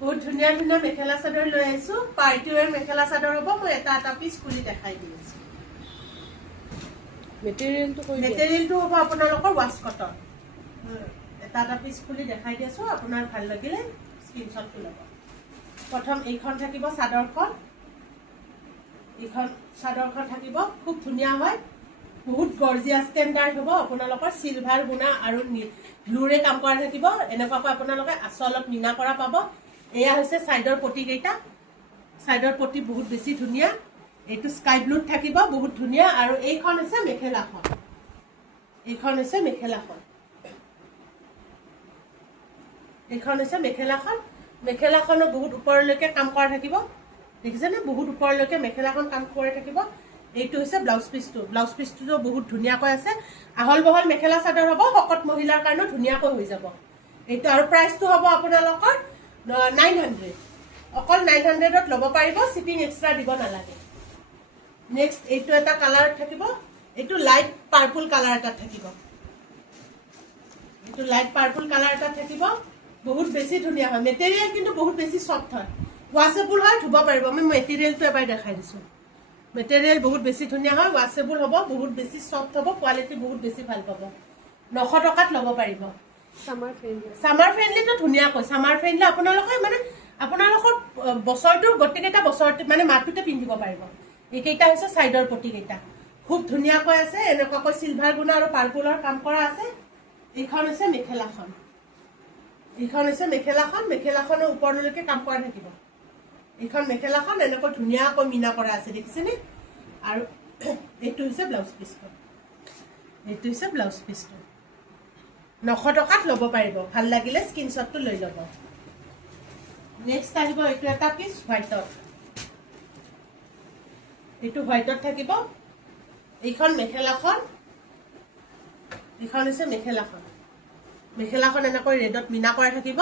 বহুত ধুনীয়া ধুনীয়া মেখেলা চাদৰ লৈ আহিছো পাৰ্টি ওৱেৰ মেখেলা চাদৰ হ'ব মই এটা এটা পিস খুলি দেখাই দি আছো মেটেৰিয়েলটো হ'ব আপোনালোকৰ ৱাছ কটন এটা এটা পিস খুলি দেখাই দি আছো আপোনাৰ ভাল লাগিলে স্ক্ৰিনশ্বট ল'ব প্ৰথম এইখন থাকিব চাদৰখন এইখন চাদৰখন থাকিব খুব ধুনীয়া হয় বহুত গৰ্জিয়াস ষ্টেণ্ডাৰ্ড হ'ব আপোনালোকৰ সিলভাৰ গুণা আৰু ব্লুৰে কাম কৰা থাকিব এনেকুৱাকৈ আপোনালোকে আচলত মিনা কৰা পাব এয়া হৈছে সাইডৰ পটি কেইটা সাইডৰ পটি বহুত বেছি ধুনীয়া এইটো স্কাই ব্লুত থাকিব বহুত ধুনীয়া আৰু এইখন হৈছে মেখেলাখন এইখন হৈছে মেখেলাখন এইখন হৈছে মেখেলাখনো বহুত ওপৰলৈকে কাম কৰা থাকিব দেখিছেনে বহুত ওপৰলৈকে মেখেলাখন কাম কৰি থাকিব এইটো হৈছে ব্লাউজ পিসটো বহুত ধুনীয়াকৈ আছে আহল বহল মেখেলা চাদৰ হ'ব শকত মহিলাৰ কাৰণে ধুনীয়াকৈ হৈ যাব এইটো আৰু প্ৰাইসটো হ'ব আপোনালোকৰ 900 অকল 900ত ল'ব পাৰিব শিপিং এক্সট্ৰা দিব নালাগে নেক্সট এইটো এটা কালাৰ থাকিব এইটো লাইট পাৰ্পল কালাৰ এটা থাকিব এইটো লাইট পাৰ্পল কালাৰ এটা থাকিব বহুত বেছি ধুনীয়া হয় মেটেৰিয়েল কিন্তু বহুত বেছি সফট হয় ওয়াশেবল হয় ধুব পাৰিব আমি মেটেৰিয়েলটো এবাৰ দেখাই দিছো মেটেৰিয়েল বহুত বেছি ধুনীয়া হয় ওয়াশেবল হ'ব বহুত বেছি সফট হ'ব কোৱালিটি বহুত বেছি ভাল পাব 900 টকাত ল'ব পাৰিব সামাৰ ফ্ৰেন্ডলিটো ধুনীয়াকৈ সামাৰ ফ্ৰেন্ডলি আপোনালোকে মানে আপোনালোকৰ বছৰটো গটেকেটা বছৰতে মানে মাহটোতে পিন্ধিব পাৰিব এইকেইটা হৈছে সাইডৰ পটি কেইটা খুব ধুনীয়াকৈ আছে এনেকুৱাকৈ সিলভাৰ গুণা আৰু পাৰ্পলৰ কাম কৰা আছে এইখন হৈছে মেখেলাখনৰ ওপৰলৈকে কাম কৰা থাকিব এইখন মেখেলাখন এনেকৈ ধুনীয়াকৈ মিনা কৰা আছে দেখিছেনে আৰু এইটো হৈছে ব্লাউজ পিসটো 900 টকাত ল'ব পাৰিব ভাল লাগিলে স্ক্ৰিনশ্বটটো লৈ ল'ব নেক্সট আহিব এইটো এটা পিস হোৱাইটত এইটো হোৱাইটত থাকিব এইখন মেখেলাখন এইখন হৈছে মেখেলাখন এনেকৈ ৰেডত মিনা কৰা থাকিব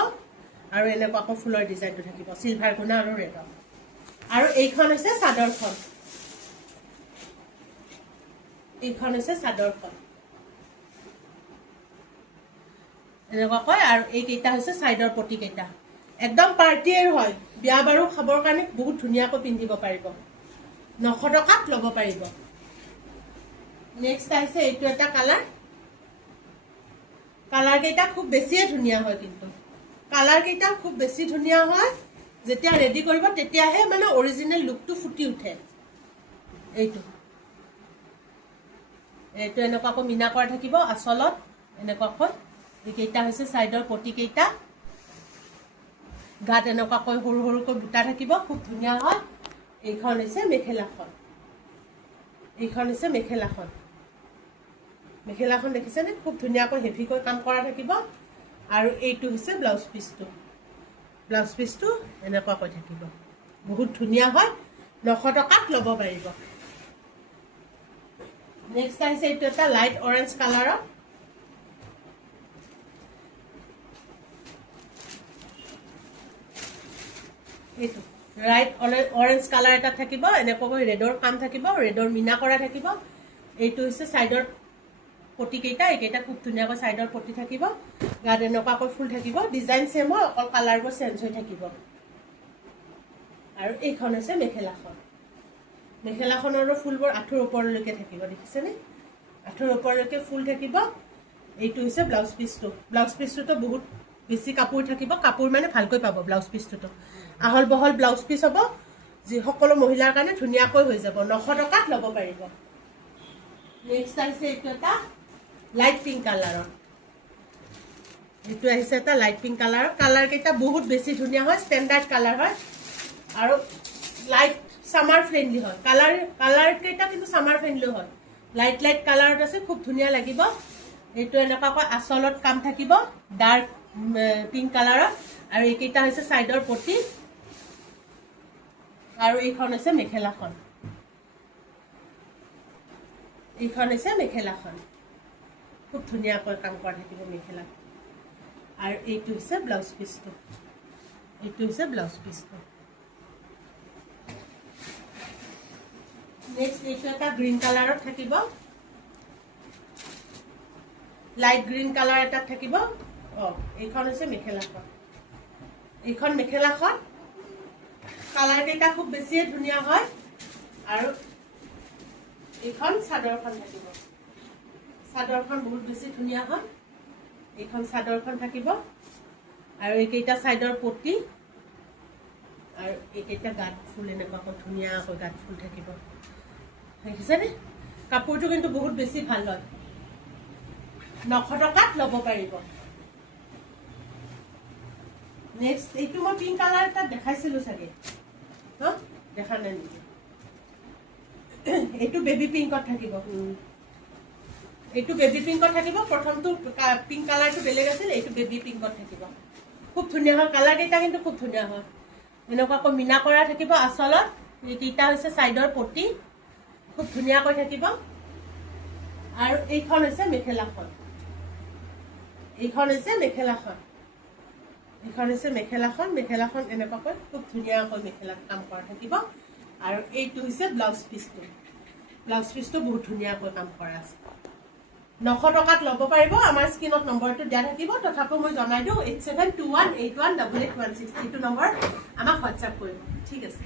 আৰু এনেকুৱাকৈ ফুলৰ ডিজাইনটো থাকিব সিলভাৰ গুণা আৰু ৰেডত আৰু এইখন হৈছে চাদৰখন এনেকুৱাকৈ আৰু এইকেইটা হৈছে সাইডৰ পটি কেইটা একদম পাৰ্টিয়েৰ হয় বিয়া বাৰু খাবৰ কাৰণে বহুত ধুনীয়াকৈ পিন্ধিব পাৰিব 900 টকাত ল'ব পাৰিব নেক্সট আহিছে এইটো এটা কালাৰ কেইটা খুব বেছিয়ে ধুনীয়া হয় কিন্তু কালাৰ কেইটা খুব বেছি ধুনীয়া হয় যেতিয়া ৰেডি কৰিব তেতিয়াহে মানে অৰিজিনেল লুকটো ফুটি উঠে এইটো এনেকুৱাকৈ মিনা কৰা থাকিব আচলত এনেকুৱাকৈ এইকেইটা হৈছে সাইডৰ পটি কেইটা গাত এনেকুৱাকৈ সৰু সৰুকৈ বুটা থাকিব খুব ধুনীয়া হয় এইখন হৈছে মেখেলাখন দেখিছেনে খুব ধুনীয়াকৈ হেভিকৈ কাম কৰা থাকিব আৰু এইটো হৈছে ব্লাউজ পিসটো এনেকুৱাকৈ থাকিব বহুত ধুনীয়া হয় 900 টকাত ল'ব পাৰিব নেক্সট আহিছে এইটো এটা লাইট অৰেঞ্জ কালাৰৰ এইটো লাইট অৰেঞ্জ কালাৰ এটা থাকিব এনেকুৱাকৈ ৰেডৰ কাম থাকিব ৰেডৰ মিনা কৰা থাকিব এইটো হৈছে সাইডৰ পটি কেইটা এইকেইটা খুব ধুনীয়াকৈ সাইডৰ পটি থাকিব গাত এনেকুৱাকৈ ফুল থাকিব ডিজাইন সেম হয় অকল কালাৰবোৰ চেঞ্জ হৈ থাকিব আৰু এইখন হৈছে মেখেলাখনৰ ফুলবোৰ আঁঠুৰ ওপৰলৈকে থাকিব দেখিছেনে আঁঠুৰ ওপৰলৈকে ফুল থাকিব এইটো হৈছে ব্লাউজ পিসটো বহুত বেছি কাপোৰ থাকিব কাপোৰ মানে ভালকৈ পাব ব্লাউজ পিসটো আহল বহল ব্লাউজ পিস হ'ব যি সকলো মহিলাৰ কাৰণে ধুনীয়াকৈ হৈ যাব 900 টকাত ল'ব পাৰিব নেক্সট আহিছে এইটো এটা লাইট পিংক কালাৰৰ কালাৰ কেইটা বহুত বেছি ধুনীয়া হয় ষ্টেণ্ডাৰ্ড কালাৰ হয় আৰু লাইট সামাৰ ফ্ৰেন্ডলি হয় কালাৰ কেইটা কিন্তু সামাৰ ফ্ৰেন্ডলি হয় লাইট কালাৰত আছে খুব ধুনীয়া লাগিব এইটো এনেকুৱাকৈ আচলত কাম থাকিব ডাৰ্ক পিংক কালাৰৰ আৰু এইকেইটা হৈছে সাইডৰ পটি আৰু এইখন হৈছে মেখেলাখন খুব ধুনীয়াকৈ কাম কৰা থাকিব মেখেলা আৰু এইটো হৈছে ব্লাউজ পিসটো নেক্সট এইটো এটা গ্ৰীণ কালাৰত থাকিব লাইট গ্ৰীণ কালাৰ এটা থাকিব এইখন হৈছে মেখেলাখন এইখন মেখেলাখন কালাৰ কেইটা খুব বেছিয়ে ধুনীয়া হয় আৰু এইখন চাদৰখন থাকিব চাদৰখন বহুত বেছি ধুনীয়া হয় এইখন চাদৰখন থাকিব আৰু এইকেইটা চাইডৰ পটি আৰু এইকেইটা গাঁত ফুল এনেকুৱাকৈ ধুনীয়াকৈ গাঁত ফুল থাকিব দেখিছেনে কাপোৰটো কিন্তু বহুত বেছি ভাল হয় 900 টকাত ল'ব পাৰিব নেক্সট এইটো মই পিংক কালাৰ এটা দেখাইছিলোঁ চাগে দেখা নাই নেকি এইটো বেবি পিংকত থাকিব এইটো বেবি পিংকত থাকিব প্ৰথমটো পিংক কালাৰটো বেলেগ আছিল এইটো বেবি পিংকত থাকিব খুব ধুনীয়া হয় কালাৰ কেইটা কিন্তু খুব ধুনীয়া হয় এনেকুৱাকৈ মিনা কৰা থাকিব আচলত এইকেইটা হৈছে চাইডৰ পটি খুব ধুনীয়াকৈ থাকিব আৰু এইখন হৈছে মেখেলাখন এইখন হৈছে মেখেলাখন এনেকুৱাকৈ খুব ধুনীয়াকৈ মেখেলাত কাম কৰা থাকিব আৰু এইটো হৈছে ব্লাউজ পিচটো বহুত ধুনীয়াকৈ কাম কৰা আছে 900 টকাত ল'ব পাৰিব আমাৰ স্ক্ৰীনত নম্বৰটো দিয়া থাকিব তথাপিও মই জনাই দিওঁ 8721818816 এইটো নম্বৰ আমাক হোৱাটছআপ কৰিব ঠিক আছে